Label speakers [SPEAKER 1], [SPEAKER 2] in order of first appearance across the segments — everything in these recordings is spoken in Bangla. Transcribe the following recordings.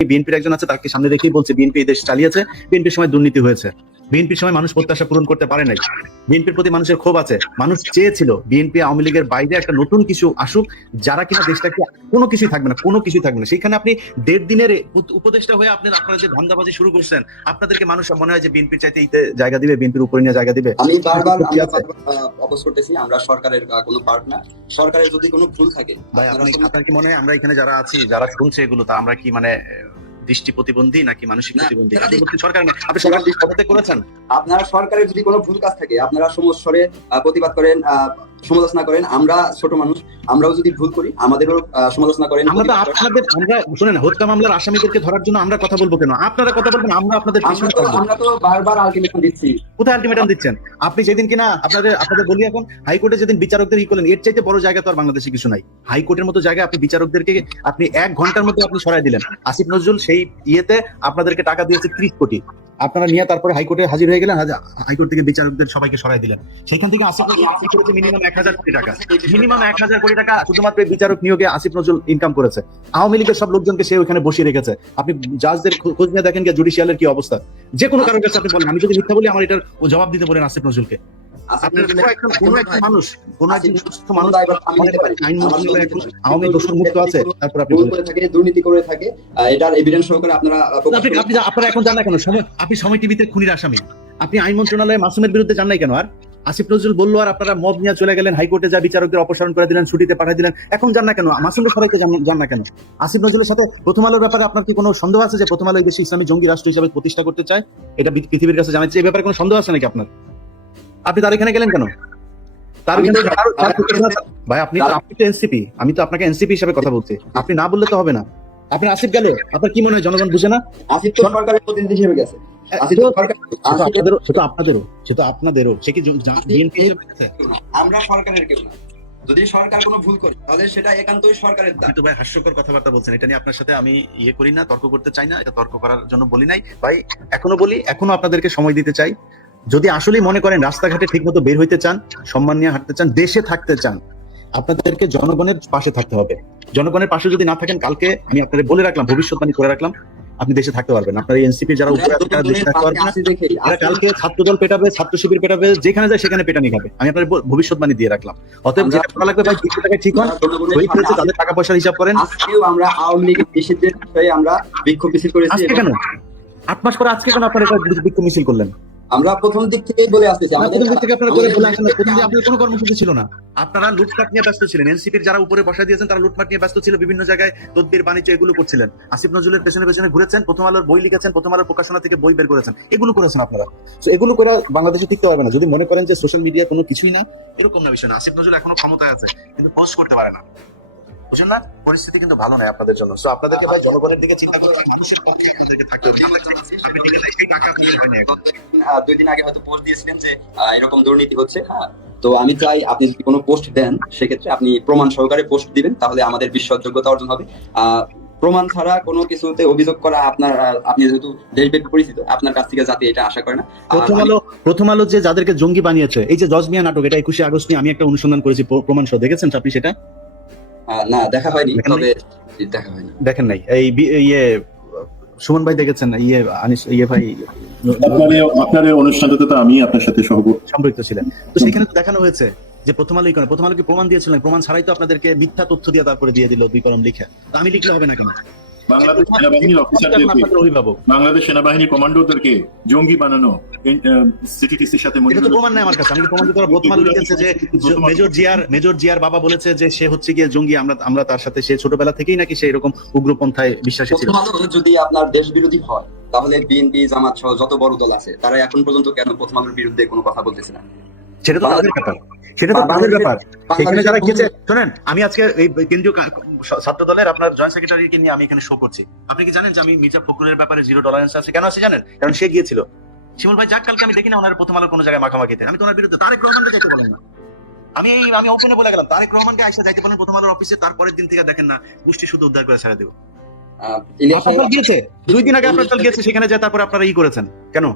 [SPEAKER 1] বিএনপির একজন আছে তাকে সামনে রেখেই বলছে বিএনপি দেশ চালিয়েছে বিএনপির সময় দুর্নীতি হয়েছে। বিএনপির সময় মানুষ প্রত্যাশা পূরণ করতে পারে নাই। বিএনপির প্রতি মানুষের ক্ষোভ আছে। মানুষ চেয়েছিল বিএনপি আওয়ামী লীগের বাইরে একটা নতুন কিছু আসুক যারা কিনা দেশটাকে কোনো কিছুই থাকবে না কোনো কিছুই থাকবে না। সেখানে আপনি দেড় দিনের উপদেষ্টা হয়ে আপনি আপনারা যে ধান্দাবাজি শুরু করছেন আপনাদেরকে মানুষ মনে হয় যে বিএনপির চাইতে ইতে জায়গা দিবে বিএনপির উপরে নিয়ে জায়গা দিবে।
[SPEAKER 2] আমি বারবার? অপোজ করতেছি আমরা সরকারের কোনো পার্ট না। সরকারের যদি কোনো ভুল থাকে
[SPEAKER 1] ভাই
[SPEAKER 2] আপনারা
[SPEAKER 1] কি মনে হয়? আমরা এখানে যারা আছি যারা শুনছে এগুলো তা আমরা কি মানে দৃষ্টি প্রতিবন্ধী নাকি মানসিক প্রতিবন্ধী? সরকার না আপনি সরকার করেছেন?
[SPEAKER 2] আপনারা সরকারের যদি কোনো ভুল কাজ থাকে আপনারা সমস্যরে প্রতিবাদ করেন আহ, সমালোচনা করেন আমরা ছোট মানুষ আমরাও যদি ভুল করি আমাদেরও সমালোচনা করেন।
[SPEAKER 1] আমরা তো আপনাদের আমরা শুনেন হত্যা মামলার আসামিদেরকে ধরার জন্য আমরা কথা বলব কেন? আপনারা কথা বলবেন আমরা আপনাদের
[SPEAKER 2] আমরা তো বারবার আলটিমেটাম দিচ্ছি।
[SPEAKER 1] কোথায় আলটিমেটাম দিচ্ছেন? আপনি যেদিন কিনা আপনাদের আপনাদের বলি এখন হাইকোর্টে যেদিন বিচারকদের ই করলেন এর চাইতে বড় জায়গা তো আর বাংলাদেশে কিছু নাই। হাইকোর্টের মতো জায়গায় আপনি বিচারকদেরকে আপনি এক ঘণ্টার মধ্যে আপনি সরাই দিলেন। আসিফ নজরুল সেই ইয়েতে আপনাদেরকে টাকা দিয়েছে ত্রিশ কোটি। আপনারা নিয়ে তারপরে হাইকোর্টে হাজির হয়ে গেলেন হাইকোর্ট থেকে বিচারকদের সবাইকে সরাই দিলেন। সেখান থেকে আসিফ নজরুল করেছে মিনিমাম এক হাজার কোটি টাকা। মিনিমাম এক হাজার কোটি টাকা শুধুমাত্র বিচারক নিয়োগে আসিফ নজরুল ইনকাম করেছে। আওয়ামী লীগের সব লোকজনকে সে ওখানে বসিয়ে রেখেছে। আপনি জাজদের খোঁজ নিয়ে দেখেন যে জুডিশিয়ালের কি অবস্থা। যে কোনো কারণে আপনি বলেন। আমি যদি মিথ্যা বলি আমার এটার জবাব দিতে বলেন আসিফ নজরুলকে। মানুষ মানুষ। আওয়ামী মুক্ত আছে। তারপর আপনি
[SPEAKER 2] করে থাকে দুর্নীতি করে থাকে এটার এভিডেন্স সহকারে আপনারা
[SPEAKER 1] আপনি আপনারা এখন জান কেন? সময় আপনি সময় টিভিতে খুনির আসামি। আপনি আইন মন্ত্রণালয়ে মাসুমের বিরুদ্ধে জান নাই কেন আর? আসিফ নজরুল বলল আর আপনারা মব নিয়ে চলে গেলেন হাইকোর্টে যা বিচারকদের অপসারণ করে দিলেন ছুটিতে পাঠিয়ে দিলেন এখন জান না কেন? মাসুমের সবাইকে জান- না কেন? আসিফ নজরুলের সাথে প্রথম আলোর ব্যাপারে আপনার কি কোনো সন্দেহ আছে যে প্রথম আলো দেশে ইসলামী জঙ্গি রাষ্ট্র হিসেবে প্রতিষ্ঠা করতে চায়? এটা পৃথিবীর কাছে জানাচ্ছে এই ব্যাপারে কোনো সন্দেহ আছে নাকি আপনার? আপনি তার এখানে গেলেন কেন? তার ভাই আপনি তো আপনি তো এনসিপি আমি তো আপনাকে এনসিপি হিসেবে কথা বলছি। আপনি না বললে তো হবে না। আপনার আসিফ গেল আপনার কি মনে হয় জনগণ বুঝে না?
[SPEAKER 2] আসিফ তো সরকারের প্রতিনিধি হিসেবে গেছে। আসিফ তো সরকার
[SPEAKER 1] সেটা আপনাদেরও সেটা আপনাদেরও সে কি বিএনপি হিসেবে গেছে?
[SPEAKER 2] আমরা সরকারের কেউ না। যদি সরকার কোনো ভুল করে তাহলে সেটা একান্তই সরকারের দায়
[SPEAKER 1] ভাই হাস্যকর কথাবার্তা বলছেন। এটা নিয়ে আপনার সাথে আমি ইয়ে করি না তর্ক করতে চাই না। এটা তর্ক করার জন্য বলি নাই। ভাই এখনও বলি এখনও আপনাদেরকে সময় দিতে চাই। যদি আসলেই মনে করেন রাস্তাঘাটে ঠিকমতো বের হইতে চান সম্মান নিয়ে হাঁটতে চান দেশে থাকতে চান আপনাদেরকে জনগণের পাশে থাকতে হবে। জনগণের পাশে যদি না থাকেন কালকে আমি আপনাদের বলে রাখলাম ভবিষ্যৎবাণী করে রাখলাম আপনি দেশে থাকতে পারবেন। আপনার এনসিপি যারা উপরে আছে তারা দেশে থাকতে পারবেন না। কালকে ছাত্র দল পেটাবে ছাত্র শিবির পেটাবে যেখানে যায় সেখানে পেটানি খাবে আমি আপনার ভবিষ্যৎবাণী দিয়ে রাখলাম। অতএব যেটা করা লাগবে ভাই দুশো টাকায় ঠিক হন শহীদ হয়েছে তাদের টাকা পয়সার হিসাব করেন।
[SPEAKER 2] আজকেও আমরা আওয়ামী লীগের বিষয়ে আমরা বিক্ষোভ মিছিল করেছি
[SPEAKER 1] আজকে কেন? আট মাস পরে আজকে কেন আপনারা বিক্ষোভ মিছিল করলেন?
[SPEAKER 2] আমরা প্রথম দিক থেকেই বলে আসতেছি আমাদের
[SPEAKER 1] প্রথম দিক থেকে আপনারা করে বলে আসেন প্রথম দিকে আপনাদের কোনো কর্মসূচি ছিল না। আপনারা লুটপাট নিয়ে ব্যস্ত ছিলেন। এনসিপির যারা উপরে বসা দিয়েছেন তারা লুটপাট নিয়ে ব্যস্ত ছিল বিভিন্ন জায়গায় তদ্বির বাণিজ্য এগুলো করছিলেন। আসিফ নজরুলের পেছনে পেছনে ঘুরেছেন প্রথম আলোর বই লিখেছেন প্রথম আলোর প্রকাশনা থেকে বই বের করেছেন। এগুলো করেছেন আপনারা। তো এগুলো করে বাংলাদেশে টিকতে পারবে না। যদি মনে করেন যে সোশ্যাল মিডিয়া কোনো কিছুই না এরকম না বিষয় না। আসিফ নজরুল এখনও ক্ষমতায় আছে কিন্তু পোস্ট করতে পারে না। বুঝলেন না পরিস্থিতি কিন্তু ভালো নয় আপনাদের জন্য। আপনাদেরকে ভাই জনগণের দিকে চিন্তা করতে মানুষের পক্ষে আপনাদেরকে থাকতে হবে। আপনি ঠিক আছে সেই টাকা এখন।
[SPEAKER 2] আহ, দুই দিন আগে হয়তো পোস্ট দিয়েছিলেন যে এরকম দুর্নীতি হচ্ছে হ্যাঁ? তো আমি চাই আপনি যদি কোনো পোস্ট দেন সেক্ষেত্রে আপনি প্রমাণ সহকারে পোস্ট দিবেন তাহলে আমাদের বিশ্বাসযোগ্যতা অর্জন হবে। প্রমাণ ছাড়া কোনো কিছুতে অভিযোগ করা আপনার আপনি যেহেতু দেশব্যাপী পরিচিত আপনার কাছ থেকে যাতে এটা আশা করে না।
[SPEAKER 1] প্রথম আলো প্রথম আলো যে যাদেরকে জঙ্গি বানিয়েছে এই যে জজমিয়া নাটক এটা একুশে আগস্ট নিয়ে আমি একটা অনুসন্ধান করেছি প্রমাণ সহ দেখেছেন আপনি সেটা?
[SPEAKER 2] না দেখা হয়নি তবে দেখা হয়নি।
[SPEAKER 1] দেখেন নাই? এই ইয়ে সুমন ভাই দেখেছেন ইয়ে আনিস ইয়ে ভাই
[SPEAKER 3] আপনার এই- অনুষ্ঠানটাতে তো আমি আপনার সাথে সহযোগ
[SPEAKER 1] সম্পৃক্ত ছিলেন। তো সেখানে তো দেখানো হয়েছে যে প্রথম আলো ইকনে প্রথম আলোকে প্রমাণ দিয়েছিলেন প্রমাণ ছাড়াই তো আপনাদেরকে মিথ্যা তথ্য দিয়ে তারপরে দিয়ে দিল দুই কলম লিখে। তো আমি লিখলে হবে না কেন?
[SPEAKER 3] বাংলাদেশ সেনাবাহিনীর অফিসারদেরকে বাংলাদেশ সেনাবাহিনীর কমান্ডোদেরকে জঙ্গি বানানো সিটিটিসির সাথে
[SPEAKER 1] এটা তো প্রমাণ নাই আমার কাছে। আমি প্রমাণ দিতে পারব। লিখেছে যে মেজর জিয়ার মেজর জিয়ার বাবা বলেছে যে সে হচ্ছে গিয়ে জঙ্গি। আমরা আমরা তার সাথে সে ছোটবেলা থেকেই নাকি সে এরকম উগ্রপন্থায় বিশ্বাসী ছিল।
[SPEAKER 2] যদি আপনার দেশ বিরোধী হয় তাহলে বিএনপি জামাত সহ যত বড় দল আছে তারা এখন পর্যন্ত কেন প্রথম আলোর বিরুদ্ধে কোনো কথা বলতেছে না?
[SPEAKER 1] সেটা তো তাদের ব্যাপার। সেটা তো তাদের ব্যাপার। সেখানে যারা গিয়েছে শোনেন আমি আজকে এই কেন্দ্রীয় কা- ছাত্র দলের আপনার জয়েন্ট সেক্রেটারিকে নিয়ে আমি এখানে শো করছি। আপনি কি জানেন যে আমি মির্জা ফখরুলের ব্যাপারে জিরো টলারেন্স আছে? কেন আছে জানেন? কারণ সে গিয়েছিল। শিমুল ভাই যাক কালকে আমি দেখি না ওনার প্রথম আলো কোনো জায়গায় মাখামাখিতে আমি তো ওনার বিরুদ্ধে তারেক রহমানকে যেতে বলেন না। আমি এই আমি ওপেনে বলে গেলাম তারেক রহমানকে আইসা যাইতে বলেন প্রথম আলোর অফিসে তারপরের দিন থেকে দেখেন না গোষ্ঠী শুধু উদ্ধার করে ছেড়ে দেবো। গিয়েছে? দুই দিন আগে আপনার দল গিয়েছে সেখানে যায় তারপরে আপনারা ই করেছেন। কেন?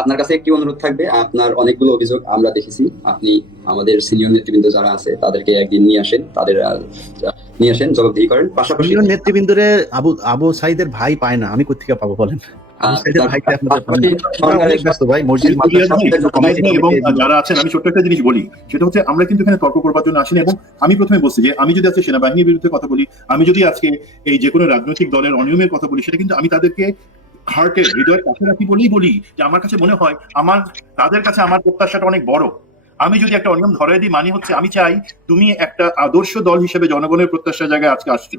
[SPEAKER 2] আপনার কাছে একটি অনুরোধ থাকবে আপনার অনেকগুলো অভিযোগ আমরা দেখেছি। আপনি আমাদের সিনিয়র নেতৃবৃন্দ যারা আছে তাদেরকে একদিন নিয়ে আসেন তাদের নিয়ে আসেন জবাবদিহি করেন। পাশাপাশি
[SPEAKER 1] নেতৃবৃন্দরে আবু আবু সাইদের ভাই পায় না আমি কোথেকে পাবো বলেন?
[SPEAKER 3] যারা আছেন আমি ছোট্ট একটা জিনিস বলি। সেটা হচ্ছে আমরা কিন্তু এখানে তর্ক করবার জন্য আসিনি এবং আমি প্রথমে বলছি যে আমি যদি আজকে সেনাবাহিনীর বিরুদ্ধে কথা বলি আমি যদি আজকে এই যে কোনো রাজনৈতিক দলের অনিয়মের কথা বলি সেটা কিন্তু আমি তাদেরকে হার্টের হৃদয়ের কাছে রাখি বলেই বলি যে আমার কাছে মনে হয় আমার তাদের কাছে আমার প্রত্যাশাটা অনেক বড়। আমি যদি একটা অনিয়ম ধরে দিই মানে হচ্ছে আমি চাই তুমি একটা আদর্শ দল হিসেবে জনগণের প্রত্যাশার জায়গায় আজকে আসছো।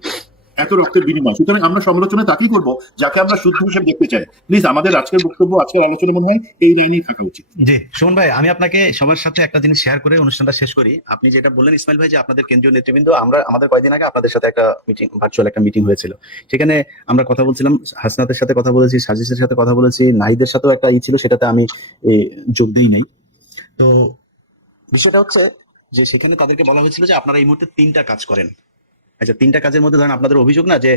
[SPEAKER 3] এত রক্তের বিনিময়। সুতরাং আমরা সমালোচনা তাকেই করব, যাকে আমরা শুদ্ধ হিসেবে দেখতে চাই। প্লিজ আমাদের আজকের বক্তব্য, আজকের আলোচনা মনে হয় এই লাইনেই থাকা উচিত।
[SPEAKER 1] জি শোন ভাই, আমি আপনাকে সবার সাথে একটা জিনিস শেয়ার করে অনুষ্ঠানটা শেষ করি। আপনি যেটা বললেন, ইসমাইল ভাই, যে আপনাদের কেন্দ্রীয় নেতৃবৃন্দ, আমরা, আমাদের কয়েকদিন আগে আপনাদের সাথে একটা মিটিং ভার্চুয়াল একটা মিটিং হয়েছিল। সেখানে আমরা কথা বলছিলাম, হাসনাতের সাথে কথা বলেছি, সাজিসের সাথে কথা বলেছি, নাহিদের সাথেও একটা ই ছিল, সেটাতে আমি যোগ দেই নাই। তো বিষয়টা হচ্ছে যে সেখানে তাদেরকে বলা হয়েছিল যে আপনারা এই মুহূর্তে তিনটা কাজ করেন। আচ্ছা তিনটা কাজের মধ্যে ধরেন আপনাদের অভিযোগ না যে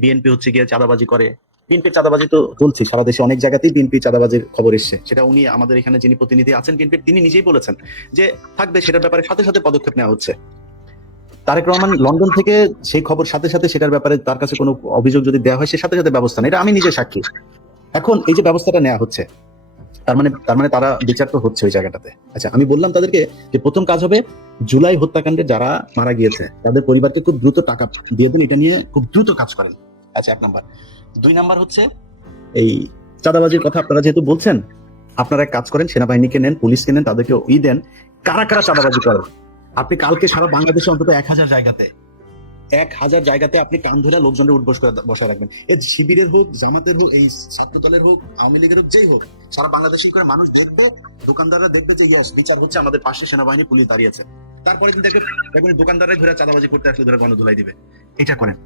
[SPEAKER 1] বিএনপি হচ্ছে গিয়ে চাঁদাবাজি করে। বিএনপির চাঁদাবাজি তো চলছে, সারা দেশে অনেক জায়গাতেই বিএনপি চাঁদাবাজির খবর এসছে। সেটা উনি আমাদের এখানে যিনি প্রতিনিধি আছেন বিএনপির তিনি নিজেই বলেছেন যে, থাকবে, সেটার ব্যাপারে সাথে সাথে পদক্ষেপ নেওয়া হচ্ছে। তারেক রহমান লন্ডন থেকে সেই খবর সাথে সাথে সেটার ব্যাপারে তার কাছে কোনো অভিযোগ যদি দেওয়া হয়, সে সাথে সাথে ব্যবস্থা নেয়। এটা আমি নিজে সাক্ষী। এখন এই যে ব্যবস্থাটা নেওয়া হচ্ছে তার মানে তার মানে তারা বিচার তো হচ্ছে ওই জায়গাটাতে। আচ্ছা আমি বললাম তাদেরকে যে প্রথম কাজ হবে জুলাই হত্যাকাণ্ডে যারা মারা গিয়েছে, তাদের পরিবারকে খুব দ্রুত টাকা দিয়ে দেন, এটা নিয়ে খুব দ্রুত কাজ করেন। আচ্ছা এক নাম্বার। দুই নাম্বার হচ্ছে, এই চাঁদাবাজির কথা আপনারা যেহেতু বলছেন, আপনারা এক কাজ করেন, সেনাবাহিনীকে নেন, পুলিশকে নেন, তাদেরকে ই দেন, কারা কারা চাঁদাবাজি করেন আপনি কালকে সারা বাংলাদেশে অন্তত এক হাজার জায়গাতে এক হাজার জায়গাতে আপনি কান ধরে লোকজনের উদ্বোস করে বসায় রাখবেন। এ শিবিরের হোক, জামাতের হোক, এই ছাত্র দলের হোক, আওয়ামী লীগের হোক, যেই হোক, সারা বাংলাদেশি করে মানুষ দেখবে? দোকানদাররা দেখবে যে ইয়স বিচার হচ্ছে, আমাদের পাশে সেনাবাহিনী পুলিশ দাঁড়িয়েছে তারপরে কিন্তু দেখবেন দেখবেন দোকানদাররা ঘুরে চাঁদাবাজি করতে আসলে ধরে গণ ধুলাই দিবে। এটা করেন।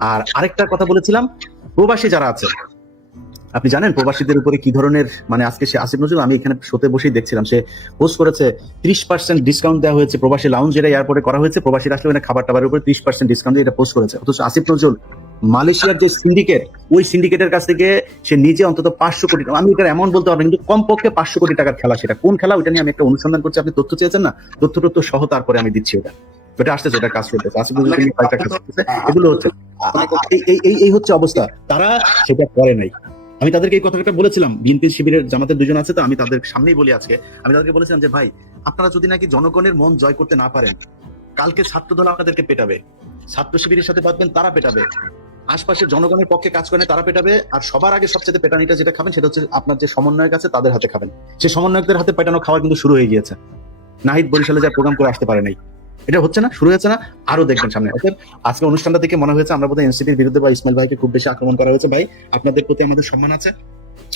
[SPEAKER 1] আর আরেকটা কথা বলেছিলাম, প্রবাসী যারা আছে আপনি জানেন প্রবাসীদের উপরে কি ধরনের মানে আজকে সে আসিফ নজরুল আমি এখানে শোতে বসেই দেখছিলাম সে পোস্ট করেছে ত্রিশ পার্সেন্ট ডিসকাউন্ট দেওয়া হয়েছে প্রবাসী লাউঞ্জ যেটা এয়ারপোর্টে করা হয়েছে প্রবাসী আসলে ওখানে খাবার টাবারের উপরে ত্রিশ পার্সেন্ট ডিসকাউন্ট এটা পোস্ট করেছে। অথচ আসিফ নজরুল মালয়েশিয়ার যে সিন্ডিকেট ওই সিন্ডিকেটের কাছ থেকে সে নিজে অন্তত পাঁচশো কোটি টাকা আমি এটা এমন বলতে পারব কিন্তু কমপক্ষে পাঁচশো কোটি টাকার খেলা সেটা। কোন খেলা? ওইটা নিয়ে আমি একটা অনুসন্ধান করছি আপনি তথ্য চেয়েছেন না? তথ্য তথ্য সহ তারপরে আমি দিচ্ছি ওটা। ওটা আসতেছে ওটা কাজ করতেছে আসিফ এগুলো হচ্ছে এই এই হচ্ছে অবস্থা। তারা সেটা করে নাই। আমি তাদেরকে এই কথাটা বলেছিলাম, বিএনপি শিবিরের জামাতের দুজন আছে তো, আমি তাদের সামনেই বলি আজকে, আমি তাদেরকে বলেছিলাম যে, ভাই, আপনারা যদি নাকি জনগণের মন জয় করতে না পারেন, কালকে ছাত্র দল আপনাদেরকে পেটাবে, ছাত্র শিবিরের সাথে বাঁধবেন, তারা পেটাবে, আশপাশের জনগণের পক্ষে কাজ করে তারা পেটাবে, আর সবার আগে সবচেয়ে পেটানিটা যেটা খাবেন সেটা হচ্ছে আপনার যে সমন্বয়ক আছে, তাদের হাতে খাবেন। সেই সমন্বয়কদের হাতে পেটানো খাওয়া কিন্তু শুরু হয়ে গিয়েছে। নাহিদ বরিশালে যা প্রোগ্রাম করে আসতে পারে নাই। এটা হচ্ছে না, শুরু হয়েছে না, আরও দেখবেন সামনে। অর্থাৎ আজকে অনুষ্ঠানটা দেখে মনে হয়েছে আমরা বোধহয় এনসিপির বিরুদ্ধে বা ইসমাইল ভাইকে খুব বেশি আক্রমণ করা হয়েছে। ভাই, আপনাদের প্রতি আমাদের সম্মান আছে।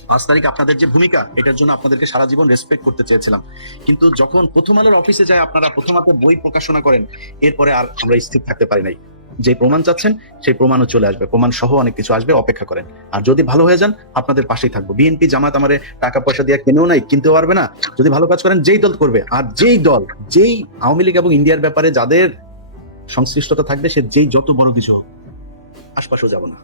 [SPEAKER 1] পাঁচ তারিখ আপনাদের যে ভূমিকা, এটার জন্য আপনাদেরকে সারা জীবন রেসপেক্ট করতে চেয়েছিলাম। কিন্তু যখন প্রথম আলোর অফিসে যায়, আপনারা প্রথম বই প্রকাশনা করেন, এরপরে আর আমরা স্থির থাকতে পারি নাই। যে প্রমাণ চাচ্ছেন, সেই প্রমাণও চলে আসবে। প্রমাণ সহ অনেক কিছু আসবে, অপেক্ষা করেন। আর যদি ভালো হয়ে যান, আপনাদের পাশেই থাকব। বিএনপি জামাত আমার টাকা পয়সা দিয়ে কেনেও নাই, কিনতেও পারবে না। যদি ভালো কাজ করেন, যেই দল করবে। আর যেই দল, যেই আওয়ামী লীগ এবং ইন্ডিয়ার ব্যাপারে যাদের সংশ্লিষ্টতা থাকবে, সে যেই যত বড় কিছু হোক, আশপাশেও যাব না।